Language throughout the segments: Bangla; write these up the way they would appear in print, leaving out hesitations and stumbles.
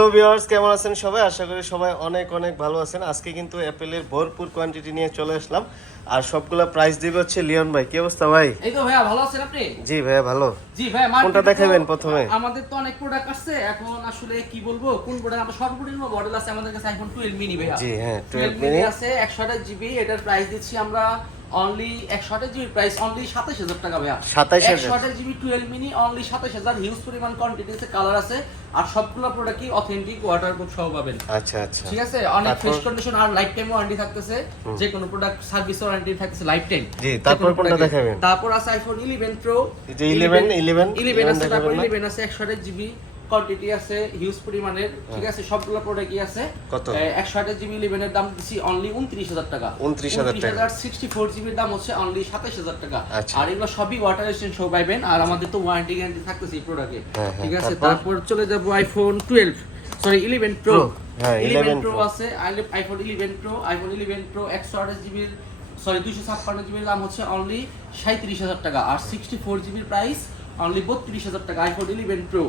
হ্যালো ভিউয়ার্স, কেমন আছেন সবাই? আশা করি সবাই অনেক অনেক ভালো আছেন। আজকে কিন্তু অ্যাপেলের ভরপুর কোয়ান্টিটি নিয়ে চলে আসলাম, আর সবগুলা প্রাইস দিবে হচ্ছে লিওন ভাই। কি অবস্থা ভাই? এই তো ভাইয়া, ভালো আছেন আপনি? জি ভাইয়া ভালো। জি ভাই, কোনটা দেখাবেন প্রথমে? আমাদের তো অনেক প্রোডাক্ট আছে, এখন আসলে কি বলবো কোন প্রোডাক্ট? আমরা সর্বনিম্ন মডেল আছে আমাদের কাছে আইফোন 12 মিনি ভাইয়া। জি হ্যাঁ, 12 12 মিনি মিনি আছে 128 জিবি। এটার প্রাইস দিচ্ছি আমরা অনলি 128 জিবি প্রাইস অনলি 27000 টাকা ভাইয়া। 27000 128 জিবি 12 মিনি অনলি 27000। হিউজ পরিমাণ কোয়ান্টিটি আছে, কালার আছে, আর সবগুলো প্রোডাক্টই অথেন্টিক ওয়াটারপ্রুফ সহ পাবেন। আচ্ছা আচ্ছা, ঠিক আছে, অনেক তারপর? ফ্রেশ কন্ডিশন আর লাইফ টাইম ওয়ারেন্টি থাকতেছে। যে কোনো প্রোডাক্ট সার্ভিস ওয়ারেন্টি থাকতেছে লাইফ টাইম। জি, তারপর কোনটা দেখাবেন? তারপর আছে আইফোন 11 প্রো। এই যে 11 আছে, তারপর দেখাবেন না? 11 আছে 128 জিবি কোয়ান্টিটি আছে, হিউজ পরিমাণের। ঠিক আছে, সবগুলো প্রোডাক্টই আছে। কত? 128 জিবি 11 এর দাম দিছি অনলি 29000 টাকা। 29000 টাকা। 64 জিবির দাম হচ্ছে অনলি 27000 টাকা। আচ্ছা। আর এগুলো সবই ওয়াটার রেজিস্ট্যান্ট সহ পাবেন, আর আমাদের তো ওয়ারেন্টি গ্যারান্টি থাকতেছে এই প্রোডাক্টে। হ্যাঁ, ঠিক আছে, তারপর? তারপর চলে যাব আইফোন 11 প্রো। হ্যাঁ, 11 প্রো Pro আছে, আইফোন 11 প্রো। আইফোন 11 প্রো 128 জিবির 256 জিবির দাম হচ্ছে অনলি 37000 টাকা, আর 64 জিবির প্রাইস অনলি 32000 টাকা আইফোন 11 প্রো।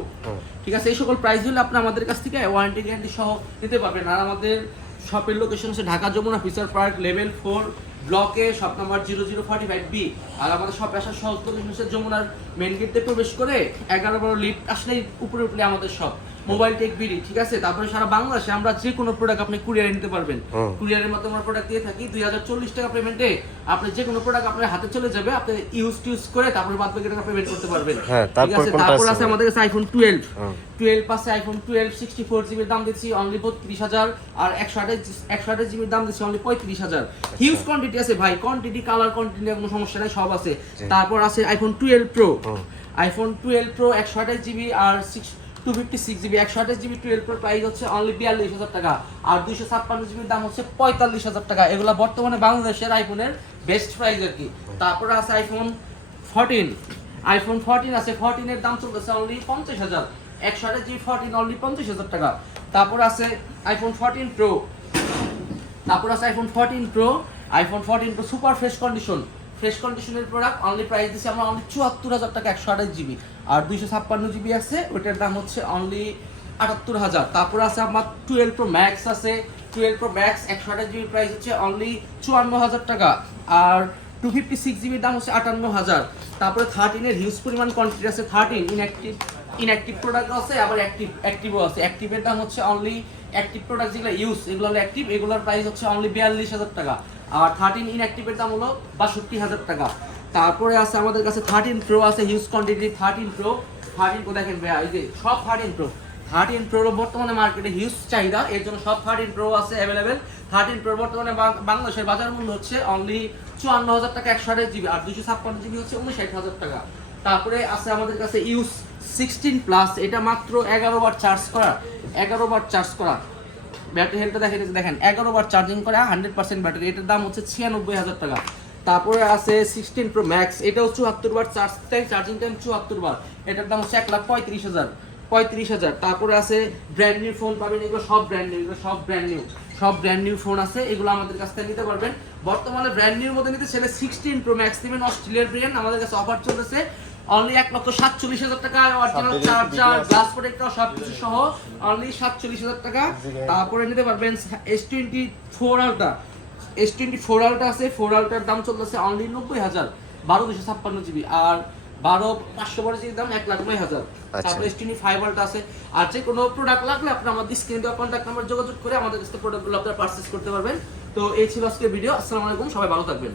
ঠিক আছে, এই সকল প্রাইস হলে আপনি আমাদের কাছ থেকে ওয়ারেন্টি গ্যারান্টি সহ নিতে পারবেন। আর আমাদের শপের লোকেশন হচ্ছে Dhaka Jamuna future park level 4 ব্লকে, শপ নাম্বার 0045B। আর আমাদের শপে আসার সহজ লোকেশন হচ্ছে যমুনার মেইন গেট দিয়ে প্রবেশ করে 11 লিফট আসলেই উপরে উঠলে আমাদের শপ মোবাইল টেক বিডি। ঠিক আছে, তারপরে সারা বাংলাদেশে আমরা যে কোনো প্রোডাক্ট আপনি কুরিয়ারে নিতে পারবেন। কুরিয়ারের মাধ্যমে আমরা প্রোডাক্ট দিয়ে থাকি 2040 টাকা পেমেন্টে। আপনি যে কোনো প্রোডাক্ট আপনার হাতে চলে যাবে, আপনি ইউজ করে তারপরে বাদ বাকি টাকা পেমেন্ট করতে পারবেন। হ্যাঁ, ঠিক আছে, তারপর আছে আমাদের কাছে আইফোন 12 আছে। আইফোন 12 64 জিবির দাম দিচ্ছি অনলি 32000, আর 128 জিবির দাম দিচ্ছি অনলি 35000। হিউজ কোয়ান্টিটি আছে ভাই, কোয়ান্টিটি কালার কোয়ান্টিটি কোনো সমস্যা নাই, সব আছে। তারপর আছে iPhone 12 pro. IPhone 12 pro 128 GB আর 256 জিবি। 128 জিবি 12 প্রো প্রাইস হচ্ছে অনলি 42000 টাকা, আর 256 জিবির দাম হচ্ছে 45000 টাকা। এগুলা বর্তমানে বাংলাদেশের আইফোনের বেস্ট প্রাইস আর কি। তারপর আছে আইফোন 14 আছে। 14 এর দাম চলতেছে অনলি 50000। 128 জিবি 14 অনলি 50000 টাকা। তারপর আছে iPhone 14 pro. IPhone 14 pro super fresh কন্ডিশনের প্রোডাক্ট। অনলি প্রাইস দিচ্ছি আমরা অনলি 74000 টাকা 128 জিবি, আর 256 জিবি আছে, ওইটার দাম হচ্ছে অনলি 78000। তারপর আছে আমার 12 প্রো ম্যাক্স আছে। 12 প্রো ম্যাক্স 128 জিবি প্রাইস হচ্ছে অনলি 54000 টাকা, আর 256 জিবির দাম হচ্ছে 58000। তারপরে 13 এর হিউজ পরিমাণ কোয়ান্টিটি আছে। 13 ইনঅ্যাক্টিভ প্রোডাক্ট আছে, আবার অ্যাক্টিভও আছে। অ্যাক্টিভের দাম হচ্ছে অনলি অ্যাক্টিভ প্রোডাক্ট যেগুলো ইউজ, এগুলো হলো অ্যাক্টিভ, এগুলোর প্রাইস হচ্ছে অনলি 42000 টাকা, আর 13 ইনঅ্যাক্টিভের দাম হলো 62000 টাকা। তারপরে আছে আমাদের কাছে 13 প্রো আছে, হিউজ কোয়ান্টিটি 13 প্রো দেখেন ভাইয়া, এই যে সব 13 প্রো বর্তমানে মার্কেটে হিউজ চাহিদা, এর জন্য সব 13 প্রো আছে অ্যাভেলেবেল। 13 প্রো বর্তমানে বাংলাদেশের বাজার মূল্য হচ্ছে অনলি 54000 টাকা 128 জিবি, আর 256 জিবি হচ্ছে 59000 টাকা। তারপরে আছে আমাদের কাছে ইউজ 16 প্লাস, এটা মাত্র 11 বার চার্জ করা ব্যাটারি হেলথটা দেখেন 11 বার চার্জিং করে 100% ব্যাটারি, এটার দাম হচ্ছে 96000 টাকা। তারপরে আছে 16 প্রো ম্যাক্স, এটাও 74 বার চার্জিং টাইম 74 বার, এটার দাম হচ্ছে 1,35,000। তারপরে আছে ব্র্যান্ড নিউ ফোন পাবেন, এগুলো সব ব্র্যান্ড নিউ ফোন আছে, এগুলো আমাদের কাছ থেকে নিতে পারবেন। বর্তমানে ব্র্যান্ড নিউর মধ্যে নিতে ছেলে 16 প্রো ম্যাক্স নেবেন, অস্ট্রেলিয়ার ব্র্যান্ড, আমাদের কাছে অফার চলতেছে অনলি 1,47,000 টাকা, অরিজিনাল চার্জার গ্লাস প্রোটেক্টর সবকিছু সহ অনলি 47,000 টাকা। তারপরে নিতে পারবেন S24 আলট্রা আছে। 4 আলট্রার দাম চলতেছে অনলি 90000, 12256 জিবি, আর 12500 জিবির দাম 1,09,000। তারপরে S25 আলট্রা আছে। আর যে কোনো প্রোডাক্ট লাগলে আপনি আমাদের স্ক্রিনে দেওয়া কন্ট্যাক্ট নাম্বার যোগাযোগ করে আমাদের কাছে প্রোডাক্টগুলো আপনারা পারচেজ করতে পারবেন। তো এই ছিল আজকের ভিডিও। আসসালামু আলাইকুম, সবাই ভালো থাকবেন।